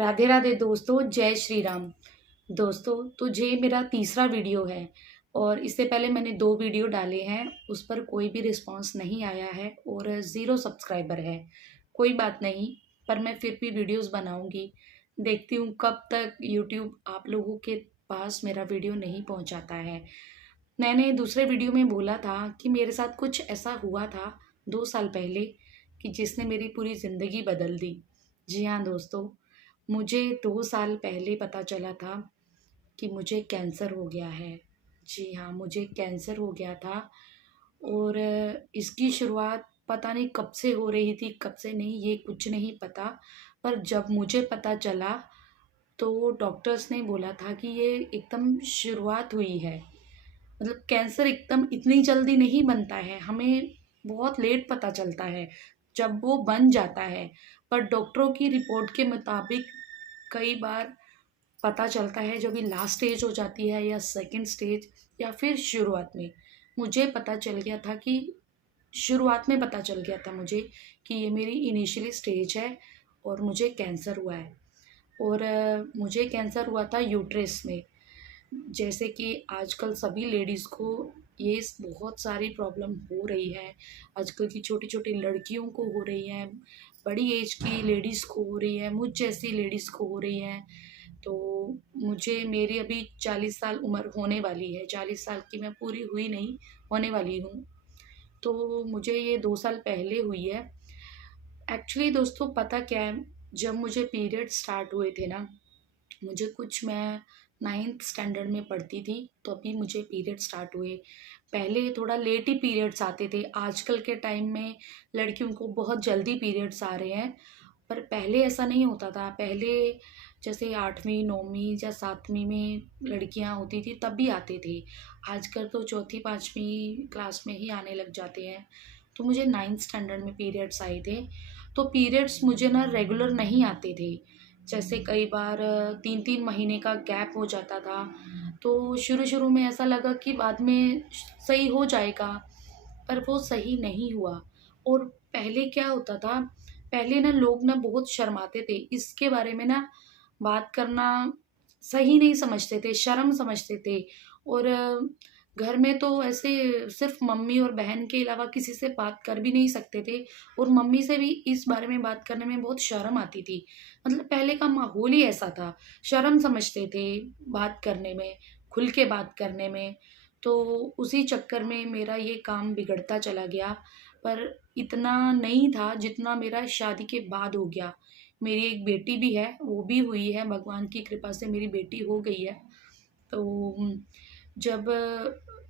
राधे राधे दोस्तों, जय श्री राम। दोस्तों, तो ये मेरा तीसरा वीडियो है और इससे पहले मैंने 2 वीडियो डाले हैं। उस पर कोई भी रिस्पांस नहीं आया है और ज़ीरो सब्सक्राइबर है। कोई बात नहीं, पर मैं फिर भी वीडियोस बनाऊंगी। देखती हूँ कब तक यूट्यूब आप लोगों के पास मेरा वीडियो नहीं पहुँचाता है। मैंने दूसरे वीडियो में बोला था कि मेरे साथ कुछ ऐसा हुआ था 2 साल पहले कि जिसने मेरी पूरी ज़िंदगी बदल दी। जी हाँ दोस्तों, मुझे 2 साल पहले पता चला था कि मुझे कैंसर हो गया है। जी हाँ, मुझे कैंसर हो गया था और इसकी शुरुआत पता नहीं कब से हो रही थी, कब से नहीं ये कुछ नहीं पता। पर जब मुझे पता चला तो डॉक्टर्स ने बोला था कि ये एकदम शुरुआत हुई है। मतलब कैंसर एकदम इतनी जल्दी नहीं बनता है, हमें बहुत लेट पता चलता है जब वो बन जाता है। पर डॉक्टरों की रिपोर्ट के मुताबिक कई बार पता चलता है जब ये लास्ट स्टेज हो जाती है या सेकंड स्टेज या फिर शुरुआत में। मुझे पता चल गया था कि शुरुआत में पता चल गया था मुझे कि ये मेरी इनिशियली स्टेज है और मुझे कैंसर हुआ है। और मुझे कैंसर हुआ था यूट्रस में। जैसे कि आजकल सभी लेडीज़ को ये बहुत सारी प्रॉब्लम हो रही है। आजकल की छोटी-छोटी लड़कियों को हो रही है, बड़ी एज की लेडीज़ को हो रही है, मुझ जैसी लेडीज़ को हो रही है। तो मुझे मेरी अभी 40 साल उम्र होने वाली है, 40 साल की मैं पूरी हुई नहीं, होने वाली हूँ। तो मुझे ये 2 साल पहले हुई है। एक्चुअली दोस्तों पता क्या है, जब मुझे पीरियड स्टार्ट हुए थे ना, मुझे कुछ मैं 9th स्टैंडर्ड में पढ़ती थी, तो अभी मुझे पीरियड स्टार्ट हुए। पहले थोड़ा लेट ही पीरियड्स आते थे, आजकल के टाइम में लड़कियों को बहुत जल्दी पीरियड्स आ रहे हैं। पर पहले ऐसा नहीं होता था। पहले जैसे 8वीं 9वीं या 7वीं में लड़कियां होती थी तब भी आते थे। आजकल तो 4th 5वीं क्लास में ही आने लग जाते हैं। तो मुझे 9th स्टैंडर्ड में पीरियड्स आए थे। तो पीरियड्स मुझे ना रेगुलर नहीं आते थे। जैसे कई बार 3-3 महीने का गैप हो जाता था। तो शुरू-शुरू में ऐसा लगा कि बाद में सही हो जाएगा, पर वो सही नहीं हुआ। और पहले क्या होता था, पहले ना लोग ना बहुत शर्माते थे। इसके बारे में ना बात करना सही नहीं समझते थे, शर्म समझते थे। और घर में तो ऐसे सिर्फ़ मम्मी और बहन के अलावा किसी से बात कर भी नहीं सकते थे और मम्मी से भी इस बारे में बात करने में बहुत शर्म आती थी। मतलब पहले का माहौल ही ऐसा था, शर्म समझते थे बात करने में, खुल के बात करने में। तो उसी चक्कर में मेरा ये काम बिगड़ता चला गया। पर इतना नहीं था जितना मेरा शादी के बाद हो गया। मेरी एक बेटी भी है, वो भी हुई है, भगवान की कृपा से मेरी बेटी हो गई है। तो जब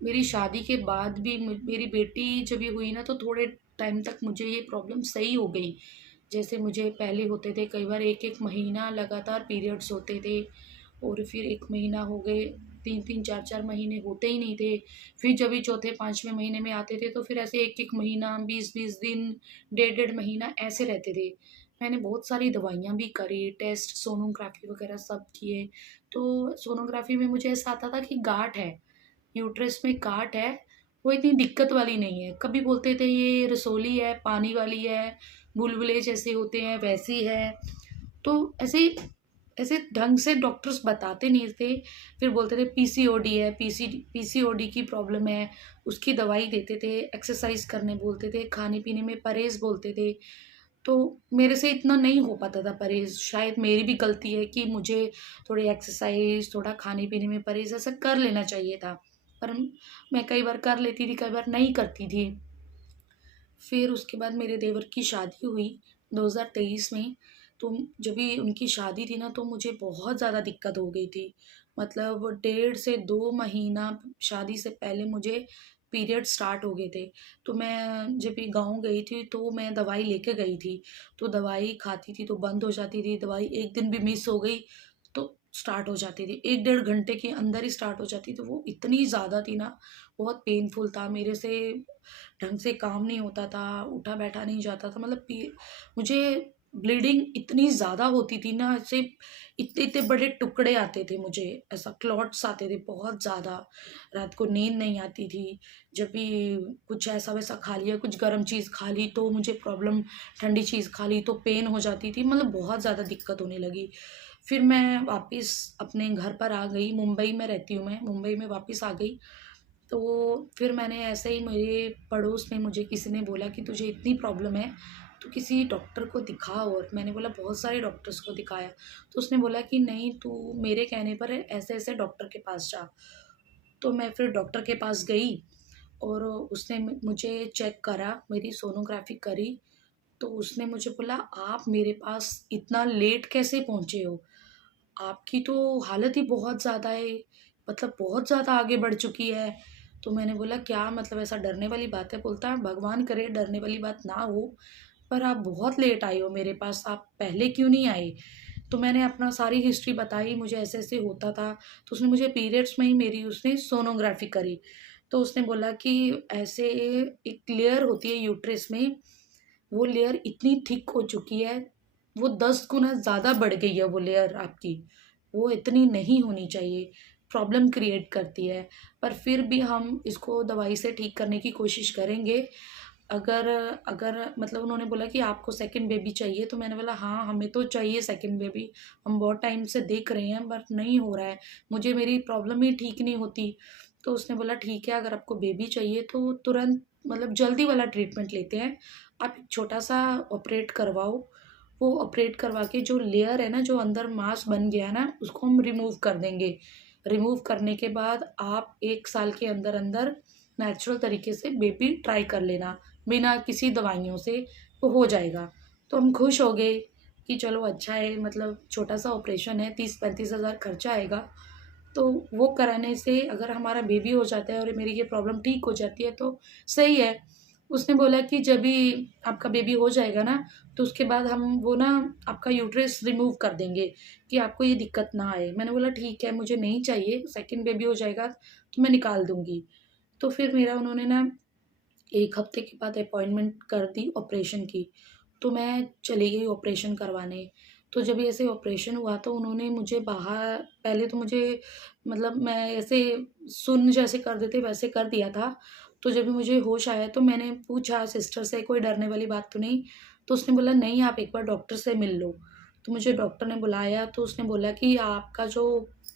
मेरी शादी के बाद भी मेरी बेटी जब ये हुई ना, तो थोड़े टाइम तक मुझे ये प्रॉब्लम सही हो गई। जैसे मुझे पहले होते थे कई बार 1-1 महीना लगातार पीरियड्स होते थे और फिर 1 महीना हो गए, 3-3 4-4 महीने होते ही नहीं थे। फिर जब भी चौथे 5वें महीने में आते थे तो फिर ऐसे 1-1 महीना, 20-20 दिन, डेढ़-डेढ़ महीना ऐसे रहते थे। मैंने बहुत सारी दवाइयाँ भी करी, टेस्ट, सोनोग्राफ़ी वग़ैरह सब किए। तो सोनोग्राफ़ी में मुझे ऐसा आता था कि गाँठ है, यूट्रस में गाँठ है, वो इतनी दिक्कत वाली नहीं है। कभी बोलते थे ये रसौली है, पानी वाली है, बुलबुले जैसे होते हैं वैसी है। तो ऐसे ऐसे ढंग से डॉक्टर्स बताते नहीं थे। फिर बोलते थे पीसीओडी है, पीसीओडी की प्रॉब्लम है, उसकी दवाई देते थे, एक्सरसाइज़ करने बोलते थे, खाने-पीने में परहेज़ बोलते थे। तो मेरे से इतना नहीं हो पाता था परहेज़, शायद मेरी भी गलती है कि मुझे थोड़ी एक्सरसाइज़, थोड़ा खाने-पीने में परहेज़ ऐसा कर लेना चाहिए था। पर मैं कई बार कर लेती थी, कई बार नहीं करती थी। फिर उसके बाद मेरे देवर की शादी हुई 2023 में। तो जब भी उनकी शादी थी ना, तो मुझे बहुत ज़्यादा दिक्कत हो गई थी। मतलब 1.5 से 2 महीना शादी से पहले मुझे पीरियड स्टार्ट हो गए थे। तो मैं जब भी गाँव गई थी तो मैं दवाई लेके गई थी। तो दवाई खाती थी तो बंद हो जाती थी, दवाई 1 दिन भी मिस हो गई तो स्टार्ट हो जाती थी। 1 डेढ़ घंटे के अंदर ही स्टार्ट हो जाती, तो वो इतनी ज़्यादा थी ना, बहुत पेनफुल था। मेरे से ढंग से काम नहीं होता था, उठा-बैठा नहीं जाता था। मतलब पी मुझे ब्लीडिंग इतनी ज़्यादा होती थी ना, ऐसे इतने इतने बड़े टुकड़े आते थे मुझे, ऐसा क्लॉट्स आते थे बहुत ज़्यादा। रात को नींद नहीं आती थी। जब भी कुछ ऐसा वैसा खा लिया, कुछ गर्म चीज़ खा ली तो मुझे प्रॉब्लम, ठंडी चीज़ खा ली तो पेन हो जाती थी, मतलब बहुत ज़्यादा दिक्कत होने लगी। फिर मैं वापस अपने घर पर आ गई, मुंबई में रहती हूँ मैं, मुंबई में वापस आ गई। तो फिर मैंने ऐसे ही, मेरे पड़ोस में मुझे किसी ने बोला कि तुझे इतनी प्रॉब्लम है तो किसी डॉक्टर को दिखा। और मैंने बोला बहुत सारे डॉक्टर्स को दिखाया, तो उसने बोला कि नहीं, तू मेरे कहने पर ऐसे ऐसे डॉक्टर के पास जा। तो मैं फिर डॉक्टर के पास गई और उसने मुझे चेक करा, मेरी सोनोग्राफी करी। तो उसने मुझे बोला, आप मेरे पास इतना लेट कैसे पहुँचे हो? आपकी तो हालत ही बहुत ज़्यादा है, मतलब बहुत ज़्यादा आगे बढ़ चुकी है। तो मैंने बोला, क्या मतलब ऐसा डरने वाली बात है? बोलता है, भगवान करे डरने वाली बात ना हो, पर आप बहुत लेट आई हो मेरे पास, आप पहले क्यों नहीं आए? तो मैंने अपना सारी हिस्ट्री बताई, मुझे ऐसे-ऐसे होता था। तो उसने मुझे पीरियड्स में ही मेरी उसने सोनोग्राफी करी। तो उसने बोला कि ऐसे एक लेयर होती है यूट्रस में, वो लेयर इतनी थिक हो चुकी है, वो 10 गुना ज़्यादा बढ़ गई है वो लेयर आपकी। वो इतनी नहीं होनी चाहिए, प्रॉब्लम क्रिएट करती है। पर फिर भी हम इसको दवाई से ठीक करने की कोशिश करेंगे। अगर अगर मतलब उन्होंने बोला कि आपको सेकंड बेबी चाहिए, तो मैंने बोला हाँ, हमें तो चाहिए सेकंड बेबी। हम बहुत टाइम से देख रहे हैं बट नहीं हो रहा है। मुझे मेरी प्रॉब्लम ही ठीक नहीं होती। तो उसने बोला ठीक है, अगर आपको बेबी चाहिए तो तुरंत मतलब जल्दी वाला ट्रीटमेंट लेते हैं। आप एक छोटा-सा ऑपरेट करवाओ। वो ऑपरेट करवा के जो लेयर है ना, जो अंदर मांस बन गया है ना, उसको हम रिमूव कर देंगे। रिमूव करने के बाद आप 1 साल के अंदर-अंदर नेचुरल तरीके से बेबी ट्राई कर लेना, बिना किसी दवाइयों से, वो हो जाएगा। तो हम खुश हो गए कि चलो अच्छा है, मतलब छोटा-सा ऑपरेशन है, 30-35 हज़ार खर्चा आएगा। तो वो कराने से अगर हमारा बेबी हो जाता है और मेरी ये प्रॉब्लम ठीक हो जाती है तो सही है। उसने बोला कि जब भी आपका बेबी हो जाएगा ना, तो उसके बाद हम वो ना आपका यूट्रस रिमूव कर देंगे कि आपको ये दिक्कत ना आए। मैंने बोला ठीक है, मुझे नहीं चाहिए, सेकंड बेबी हो जाएगा तो मैं निकाल दूँगी। तो फिर मेरा उन्होंने ना 1 हफ्ते के बाद अपॉइंटमेंट कर दी ऑपरेशन की। तो मैं चली गई ऑपरेशन करवाने। तो जब ऐसे ऑपरेशन हुआ तो उन्होंने मुझे बाहर, पहले तो मुझे मतलब मैं ऐसे सुन्न जैसे कर देते वैसे कर दिया था। तो जब भी मुझे होश आया तो मैंने पूछा सिस्टर से, कोई डरने वाली बात तो नहीं? तो उसने बोला नहीं, आप एक बार डॉक्टर से मिल लो। तो मुझे डॉक्टर ने बुलाया तो उसने बोला कि आपका जो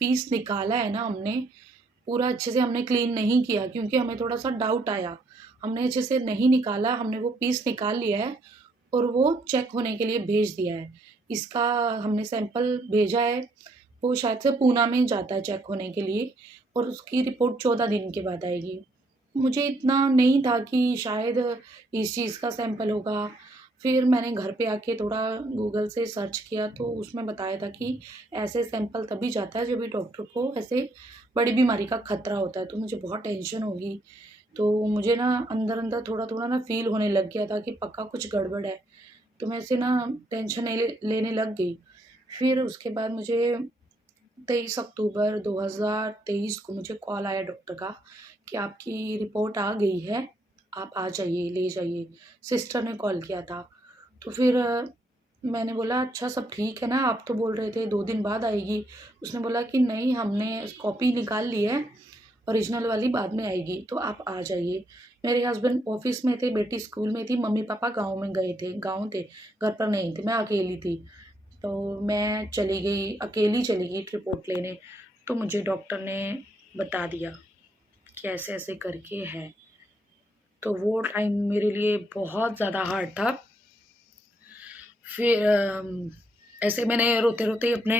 पीस निकाला है ना हमने, पूरा अच्छे से हमने क्लीन नहीं किया, क्योंकि हमें थोड़ा-सा डाउट आया। हमने अच्छे से नहीं निकाला, हमने वो पीस निकाल लिया है और वो चेक होने के लिए भेज दिया है। इसका हमने सैंपल भेजा है, वो शायद से पूना में जाता है चेक होने के लिए और उसकी रिपोर्ट 14 दिन के बाद आएगी। मुझे इतना नहीं था कि शायद इस चीज़ का सैंपल होगा। फिर मैंने घर पे आके थोड़ा गूगल से सर्च किया तो उसमें बताया था कि ऐसे सैंपल तभी जाता है जब भी डॉक्टर को ऐसे बड़ी बीमारी का खतरा होता है। तो मुझे बहुत टेंशन हो गई। तो मुझे ना अंदर-अंदर थोड़ा-थोड़ा ना फ़ील होने लग गया था कि पक्का कुछ गड़बड़ है। तो मैं ऐसे ना टेंशन लेने लग गई। फिर उसके बाद मुझे 23 अक्टूबर 2023 को मुझे कॉल आया डॉक्टर का कि आपकी रिपोर्ट आ गई है, आप आ जाइए, ले जाइए। सिस्टर ने कॉल किया था। तो फिर मैंने बोला अच्छा सब ठीक है ना? आप तो बोल रहे थे 2 दिन बाद आएगी। उसने बोला कि नहीं, हमने कॉपी निकाल ली है, ओरिजिनल वाली बाद में आएगी, तो आप आ जाइए। मेरे हस्बैंड ऑफ़िस में थे, बेटी स्कूल में थी, मम्मी-पापा गाँव में गए थे, गाँव थे, घर पर नहीं थे, मैं अकेली थी। तो मैं चली गई, अकेली चली गई रिपोर्ट लेने। तो मुझे डॉक्टर ने बता दिया कि ऐसे-ऐसे करके है। तो वो टाइम मेरे लिए बहुत ज़्यादा हार्ड था। फिर ऐसे मैंने रोते-रोते अपने